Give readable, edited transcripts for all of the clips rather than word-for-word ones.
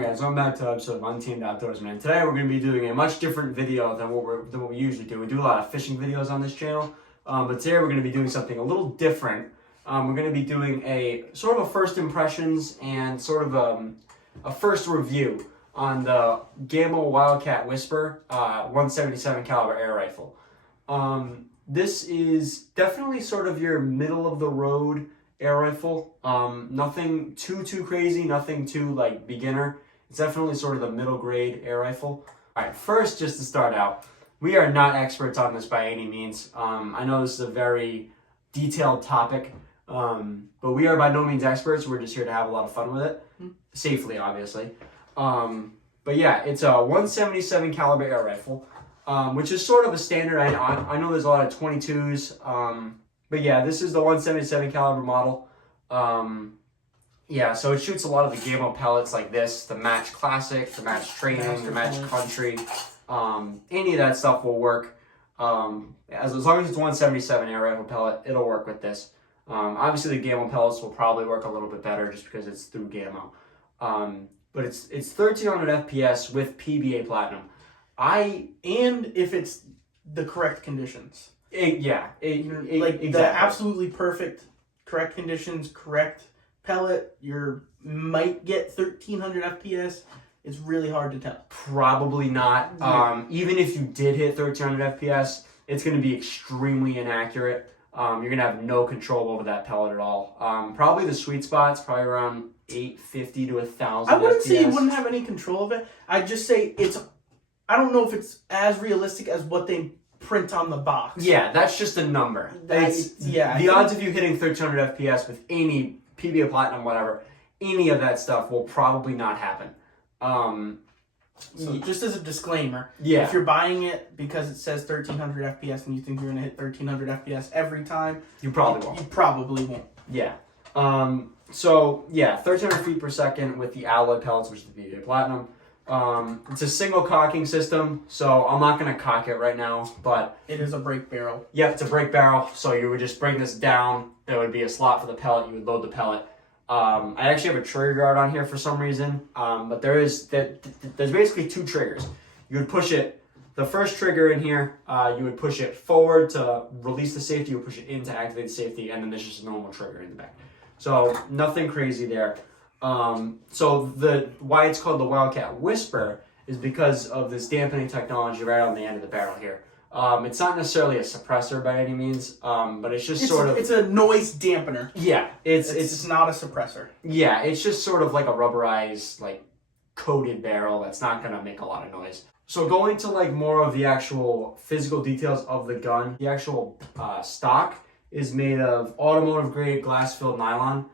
on, guys? Welcome back to episode of Untamed Outdoorsman. Today we're going to be doing a much different video than what we usually do. We do a lot of fishing videos on this channel, but today we're going to be doing something a little different. We're going to be doing a sort of a first impressions and sort of a first review on the Gamo Wildcat Whisper 177 caliber air rifle. This is definitely sort of your middle of the road air rifle. Nothing too crazy, nothing too like beginner. It's definitely sort of the middle grade air rifle. All right, first, just to start out, we are not experts on this by any means. I know this is a very detailed topic, but we are by no means experts. We're just here to have a lot of fun with it, safely, obviously. But yeah, it's a 177 caliber air rifle, which is sort of a standard. I know there's a lot of 22s. But yeah, this is the 177 caliber model. Yeah, so it shoots a lot of the Gamo pellets like this, the Match Classic, the Match Training, the Match Country. Any of that stuff will work. As long as it's 177 air rifle pellet, it'll work with this. Obviously, the Gamo pellets will probably work a little bit better just because it's through Gamo. But it's 1300 FPS with PBA Platinum. And if it's the correct conditions. Exactly. The absolutely perfect, correct conditions, correct pellet, you might get 1300 FPS. It's really hard to tell. Probably not. Yeah. Even if you did hit 1300 FPS, it's going to be extremely inaccurate. You're going to have no control over that pellet at all. Probably the sweet spot's probably around 850 to 1000 I wouldn't FPS. say you wouldn't have any control of it. I'd just say I don't know if it's as realistic as what they print on the box. Yeah, that's just a number. The odds of you hitting 1300 FPS with any PBA Platinum, whatever, any of that stuff will probably not happen. So just as a disclaimer, yeah, if you're buying it because it says 1300 FPS and you think you're going to hit 1300 FPS every time, you probably won't. You probably won't. Yeah. So yeah, 1300 feet per second with the alloy pellets, which is the PBA Platinum. It's a single cocking system, so I'm not going to cock it right now, but it is a brake barrel. Yep, it's a brake barrel, so you would just bring this down. There would be a slot for the pellet. You would load the pellet. I actually have a trigger guard on here for some reason, but there's basically two triggers. You would push it, the first trigger in here, you would push it forward to release the safety, you would push it in to activate the safety, and then there's just a normal trigger in the back. So nothing crazy there. So why it's called the Wildcat Whisper is because of this dampening technology right on the end of the barrel here. It's not necessarily a suppressor by any means, but it's a noise dampener. Yeah, it's not a suppressor. Yeah, it's just sort of like a rubberized, like coated barrel that's not gonna make a lot of noise. So going to like more of the actual physical details of the gun, the actual stock is made of automotive grade glass filled nylon.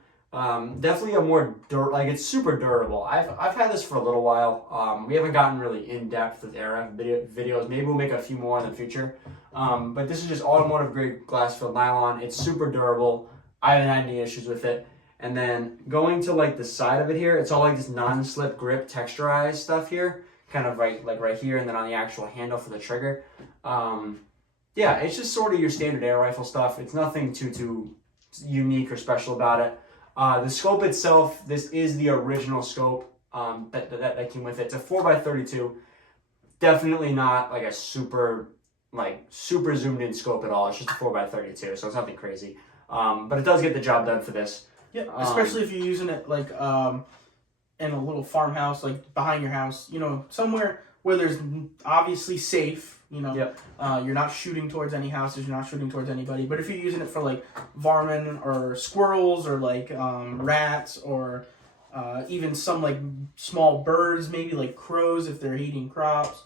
Definitely a more it's super durable. I've had this for a little while. We haven't gotten really in depth with air videos. Maybe we'll make a few more in the future. But this is just automotive grade glass filled nylon. It's super durable. I haven't had any issues with it. And then going to like the side of it here, it's all like this non-slip grip texturized stuff here, kind of right here, and then on the actual handle for the trigger. Yeah, it's just sort of your standard air rifle stuff. It's nothing too unique or special about it. The scope itself, this is the original scope that came with it. It's a 4x32. Definitely not like a super zoomed in scope at all. It's just a 4x32, so it's nothing crazy. But it does get the job done for this. Yeah, especially if you're using it like in a little farmhouse, like behind your house, somewhere where there's obviously safe. Yep. You're not shooting towards any houses, you're not shooting towards anybody. But if you're using it for like varmint or squirrels or like rats or even some like small birds, maybe like crows if they're eating crops,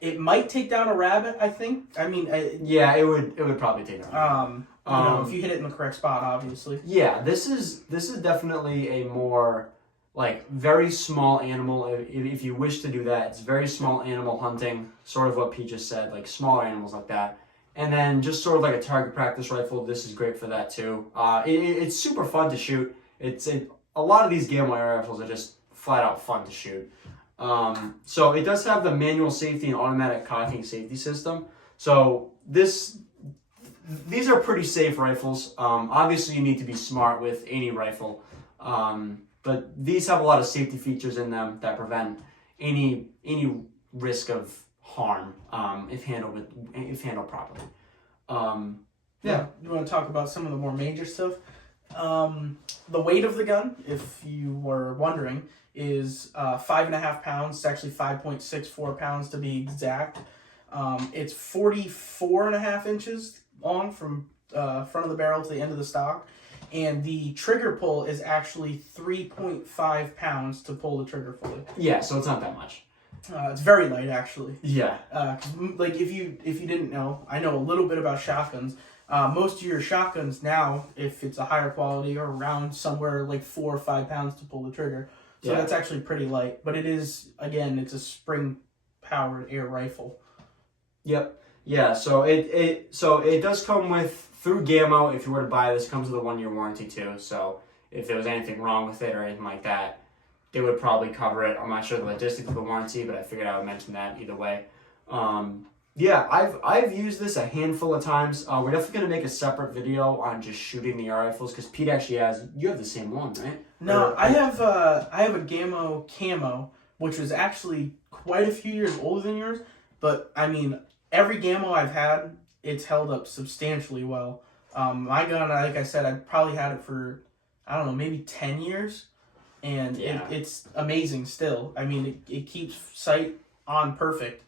it might take down a rabbit. I think. Yeah, it would probably take down. If you hit it in the correct spot, obviously. Yeah, this is definitely a more like very small animal. If you wish to do that, it's very small animal hunting, sort of what Pete just said, like smaller animals like that. And then just sort of like a target practice rifle, this is great for that too. It's super fun to shoot. A lot of these Gamo air rifles are just flat out fun to shoot. So it does have the manual safety and automatic cocking safety system. So these are pretty safe rifles. Obviously you need to be smart with any rifle. but these have a lot of safety features in them that prevent any risk of harm if handled properly. Yeah. You want to talk about some of the more major stuff? The weight of the gun, if you were wondering, is 5.5 pounds. It's actually 5.64 pounds to be exact. It's 44.5 inches long from front of the barrel to the end of the stock. And the trigger pull is actually 3.5 pounds to pull the trigger fully. Yeah, so it's not that much. It's very light, actually. Yeah. Like if you didn't know, I know a little bit about shotguns. Most of your shotguns now, if it's a higher quality, are around somewhere like 4 or 5 pounds to pull the trigger. So that's actually pretty light. But it is, again, it's a spring-powered air rifle. Yep. Yeah. So it does come with, through Gamo. If you were to buy this, it comes with a 1-year warranty too. So if there was anything wrong with it or anything like that, they would probably cover it. I'm not sure the logistics of the warranty, but I figured I would mention that either way. Yeah, I've used this a handful of times. We're definitely gonna make a separate video on just shooting the air rifles because Pete actually you have the same one, right? No, I have a Gamo Camo, which was actually quite a few years older than yours. But I mean, every Gamo I've had, it's held up substantially well. My gun, like I said, I probably had it for, I don't know, maybe 10 years. And it's amazing still. I mean, it keeps sight on perfect.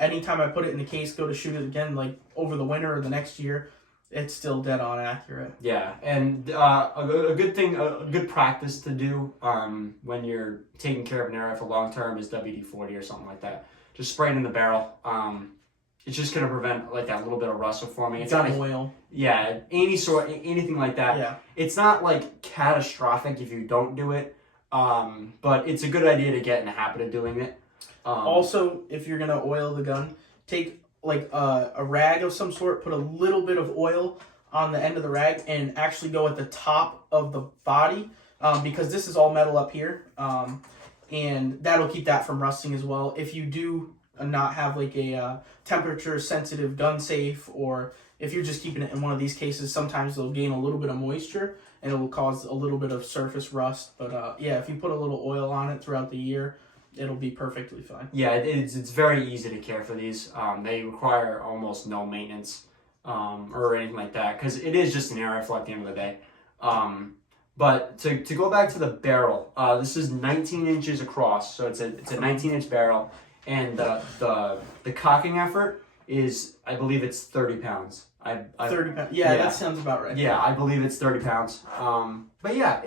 Anytime I put it in the case, go to shoot it again, like over the winter or the next year, it's still dead on accurate. Yeah, and a good thing, a good practice to do when you're taking care of an air rifle long term is WD-40 or something like that. Just spray it in the barrel. It's just gonna prevent like that little bit of rustle forming. It's Gun not oil. Yeah, anything like that. Yeah. It's not like catastrophic if you don't do it, but it's a good idea to get in the habit of doing it. Also, if you're gonna oil the gun, take like a rag of some sort, put a little bit of oil on the end of the rag, and actually go at the top of the body because this is all metal up here, and that'll keep that from rusting as well. If you do not have like a temperature sensitive gun safe, or if you're just keeping it in one of these cases, sometimes they'll gain a little bit of moisture and it will cause a little bit of surface rust. But yeah, if you put a little oil on it throughout the year, it'll be perfectly fine. Yeah, it's very easy to care for these. They require almost no maintenance or anything like that because it is just an air rifle at the end of the day. But to go back to the barrel, this is 19 inches across, so it's a 19-inch barrel, and the cocking effort is, I believe it's 30 pounds. 30 pounds. Yeah, that sounds about right. Yeah, I believe it's 30 pounds. But yeah,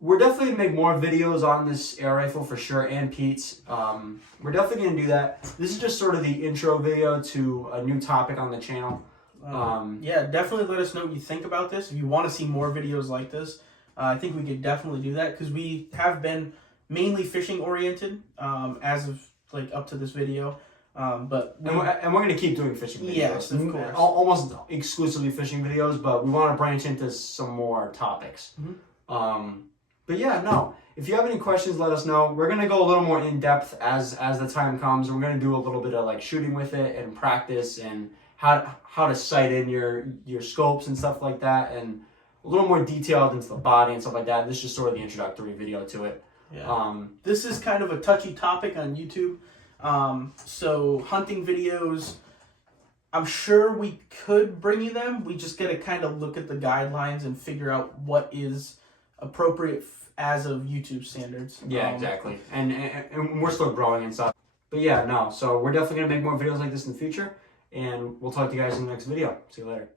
we're definitely going to make more videos on this air rifle for sure, and Pete's. We're definitely going to do that. This is just sort of the intro video to a new topic on the channel. Yeah, definitely let us know what you think about this. If you want to see more videos like this, I think we could definitely do that because we have been mainly fishing oriented as of like up to this video. But we're going to keep doing fishing videos. Yes, of course. Almost exclusively fishing videos, but we want to branch into some more topics. Mm-hmm. But yeah, no. If you have any questions, let us know. We're gonna go a little more in depth as the time comes. We're gonna do a little bit of like shooting with it and practice and how to sight in your scopes and stuff like that, and a little more detailed into the body and stuff like that. This is just sort of the introductory video to it. Yeah. This is kind of a touchy topic on YouTube. So hunting videos, I'm sure we could bring you them. We just gotta kind of look at the guidelines and figure out what is appropriate as of YouTube standards. Yeah, exactly. And we're still growing and stuff. But yeah, no. So we're definitely gonna make more videos like this in the future, and we'll talk to you guys in the next video. See you later.